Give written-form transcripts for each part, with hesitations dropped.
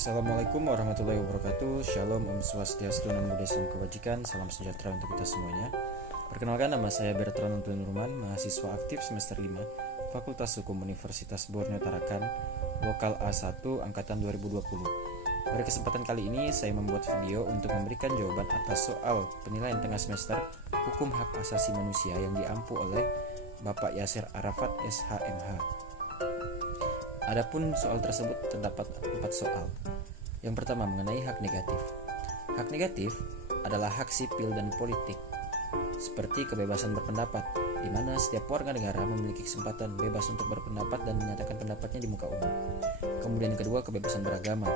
Assalamualaikum warahmatullahi wabarakatuh. Shalom, Om Swastiastu, Namo Buddhaya, Kebajikan. Salam sejahtera untuk kita semuanya. Perkenalkan, nama saya Bertrand Antun Nurman, mahasiswa aktif semester 5 Fakultas Hukum Universitas Borneo Tarakan, Lokal A1 Angkatan 2020. Pada kesempatan kali ini saya membuat video untuk memberikan jawaban atas soal penilaian tengah semester Hukum Hak Asasi Manusia yang diampu oleh Bapak Yasir Arafat SHMH. Adapun soal tersebut terdapat 4 soal. Yang pertama mengenai hak negatif. Hak negatif adalah hak sipil dan politik, seperti kebebasan berpendapat, di mana setiap warga negara memiliki kesempatan bebas untuk berpendapat dan menyatakan pendapatnya di muka umum. Kemudian yang kedua, kebebasan beragama.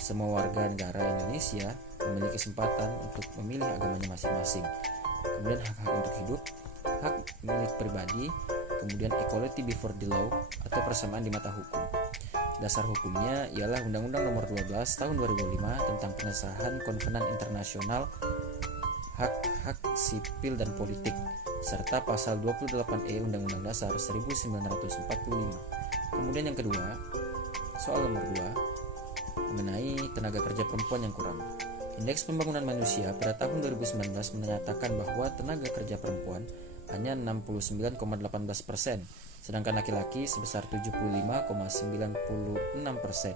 Semua warga negara Indonesia memiliki kesempatan untuk memilih agamanya masing-masing. Kemudian hak-hak untuk hidup, hak milik pribadi, kemudian equality before the law atau persamaan di mata hukum. Dasar hukumnya ialah Undang-Undang Nomor 12 Tahun 2005 tentang pengesahan Konvenan Internasional Hak-Hak Sipil dan Politik serta pasal 28E Undang-Undang Dasar 1945. Kemudian yang kedua, soal nomor 2 mengenai tenaga kerja perempuan yang kurang. Indeks Pembangunan Manusia pada tahun 2019 menyatakan bahwa tenaga kerja perempuan hanya 69,18%, sedangkan laki-laki sebesar 75,96%.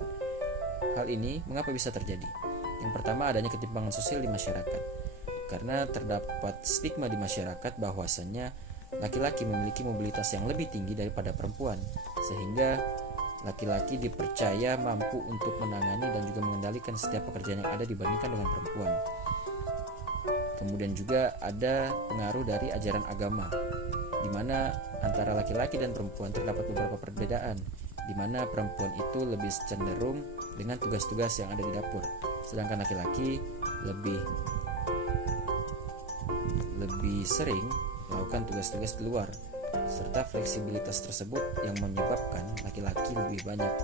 Hal ini mengapa bisa terjadi? Yang pertama, adanya ketimpangan sosial di masyarakat. Karena terdapat stigma di masyarakat bahwasannya laki-laki memiliki mobilitas yang lebih tinggi daripada perempuan, sehingga laki-laki dipercaya mampu untuk menangani dan juga mengendalikan setiap pekerjaan yang ada dibandingkan dengan perempuan. Kemudian juga ada pengaruh dari ajaran agama, di mana antara laki-laki dan perempuan terdapat beberapa perbedaan, di mana perempuan itu lebih cenderung dengan tugas-tugas yang ada di dapur, sedangkan laki-laki lebih sering melakukan tugas-tugas di luar, serta fleksibilitas tersebut yang menyebabkan laki-laki lebih banyak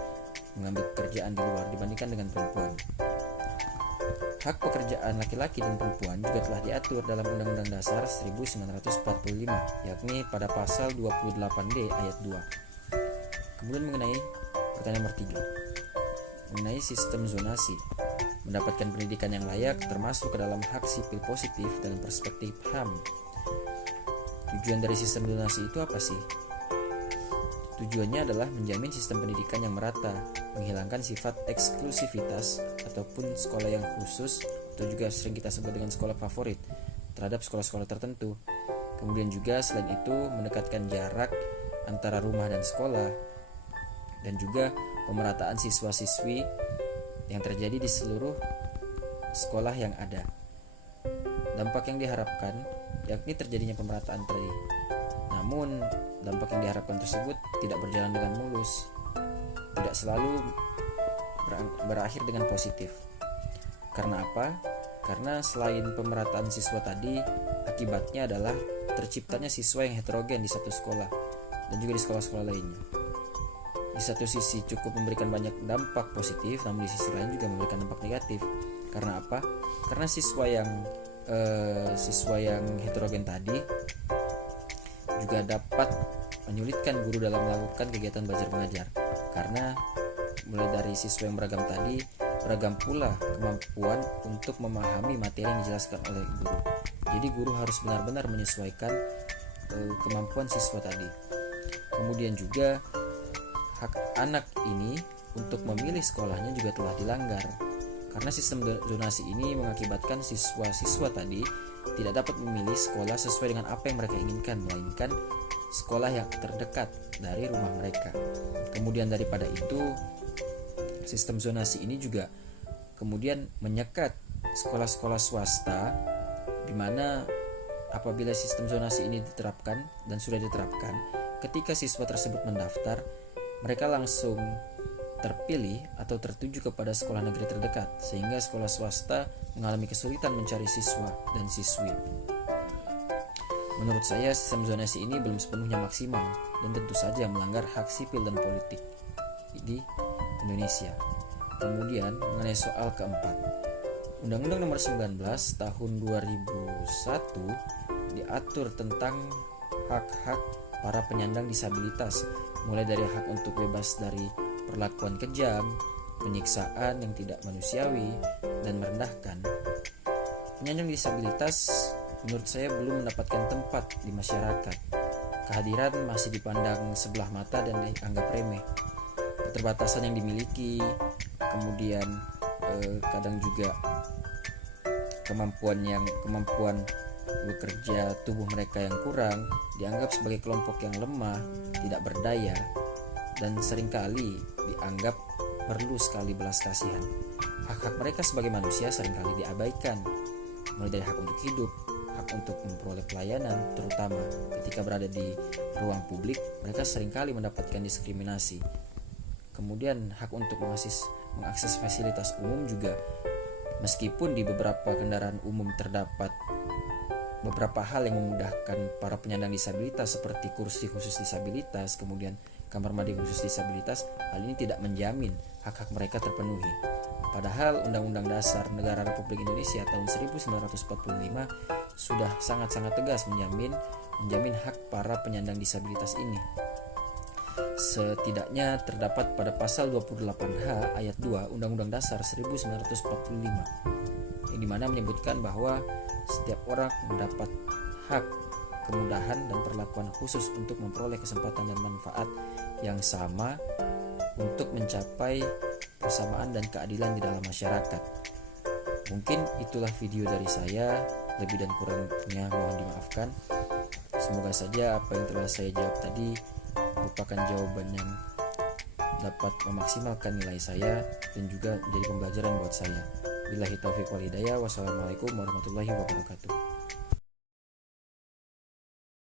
mengambil pekerjaan di luar dibandingkan dengan perempuan. Hak pekerjaan laki-laki dan perempuan juga telah diatur dalam Undang-Undang Dasar 1945, yakni pada pasal 28D ayat 2. Kemudian mengenai pertanyaan nomor 3, mengenai sistem zonasi. Mendapatkan pendidikan yang layak termasuk ke dalam hak sipil positif dalam perspektif HAM. Tujuan dari sistem zonasi itu apa sih? Tujuannya adalah menjamin sistem pendidikan yang merata, menghilangkan sifat eksklusivitas ataupun sekolah yang khusus atau juga sering kita sebut dengan sekolah favorit terhadap sekolah-sekolah tertentu. Kemudian juga selain itu mendekatkan jarak antara rumah dan sekolah, dan juga pemerataan siswa-siswi yang terjadi di seluruh sekolah yang ada. Dampak yang diharapkan yakni terjadinya pemerataan tadi. Namun dampak yang diharapkan tersebut tidak berjalan dengan mulus, tidak selalu berakhir dengan positif. Karena apa? Karena selain pemerataan siswa tadi, akibatnya adalah terciptanya siswa yang heterogen di satu sekolah dan juga di sekolah-sekolah lainnya. Di satu sisi cukup memberikan banyak dampak positif, namun di sisi lain juga memberikan dampak negatif. Karena apa? Karena siswa yang heterogen tadi juga dapat menyulitkan guru dalam melakukan kegiatan belajar mengajar, karena mulai dari siswa yang beragam tadi, beragam pula kemampuan untuk memahami materi yang dijelaskan oleh guru. Jadi guru harus benar-benar menyesuaikan kemampuan siswa tadi. Kemudian juga hak anak ini untuk memilih sekolahnya juga telah dilanggar, karena sistem zonasi ini mengakibatkan siswa-siswa tadi tidak dapat memilih sekolah sesuai dengan apa yang mereka inginkan, melainkan sekolah yang terdekat dari rumah mereka. Kemudian daripada itu, sistem zonasi ini juga kemudian menyekat sekolah-sekolah swasta, di mana apabila sistem zonasi ini diterapkan dan sudah diterapkan, ketika siswa tersebut mendaftar, mereka langsung terpilih atau tertuju kepada sekolah negeri terdekat, sehingga sekolah swasta mengalami kesulitan mencari siswa dan siswi. Menurut saya, sistem zonasi ini belum sepenuhnya maksimal dan tentu saja melanggar hak sipil dan politik di Indonesia. Kemudian mengenai soal keempat, Undang-Undang Nomor 19 Tahun 2001 diatur tentang hak-hak para penyandang disabilitas, mulai dari hak untuk bebas dari perlakuan kejam, penyiksaan yang tidak manusiawi dan merendahkan, penyandang disabilitas menurut saya belum mendapatkan tempat di masyarakat. Kehadiran masih dipandang sebelah mata dan dianggap remeh. Keterbatasan yang dimiliki, kemudian kadang juga kemampuan bekerja tubuh mereka yang kurang dianggap sebagai kelompok yang lemah, tidak berdaya, dan seringkali dianggap perlu sekali belas kasihan. Hak-hak mereka sebagai manusia seringkali diabaikan, mulai dari hak untuk hidup, hak untuk memperoleh pelayanan, terutama ketika berada di ruang publik, mereka seringkali mendapatkan diskriminasi. Kemudian hak untuk mengakses fasilitas umum juga, meskipun di beberapa kendaraan umum terdapat beberapa hal yang memudahkan para penyandang disabilitas seperti kursi khusus disabilitas, kemudian kamar mandi khusus disabilitas, hal ini tidak menjamin hak-hak mereka terpenuhi. Padahal Undang-Undang Dasar Negara Republik Indonesia tahun 1945 sudah sangat-sangat tegas menjamin hak para penyandang disabilitas ini. Setidaknya terdapat pada pasal 28H ayat 2 Undang-Undang Dasar 1945 yang dimana menyebutkan bahwa setiap orang mendapat hak, kemudahan, dan perlakuan khusus untuk memperoleh kesempatan dan manfaat yang sama untuk mencapai persamaan dan keadilan di dalam masyarakat. Mungkin itulah video dari saya, lebih dan kurangnya mohon dimaafkan. Semoga saja apa yang telah saya jawab tadi merupakan jawaban yang dapat memaksimalkan nilai saya dan juga menjadi pembelajaran buat saya. Billahi taufiq wal hidayah. Wassalamualaikum warahmatullahi wabarakatuh.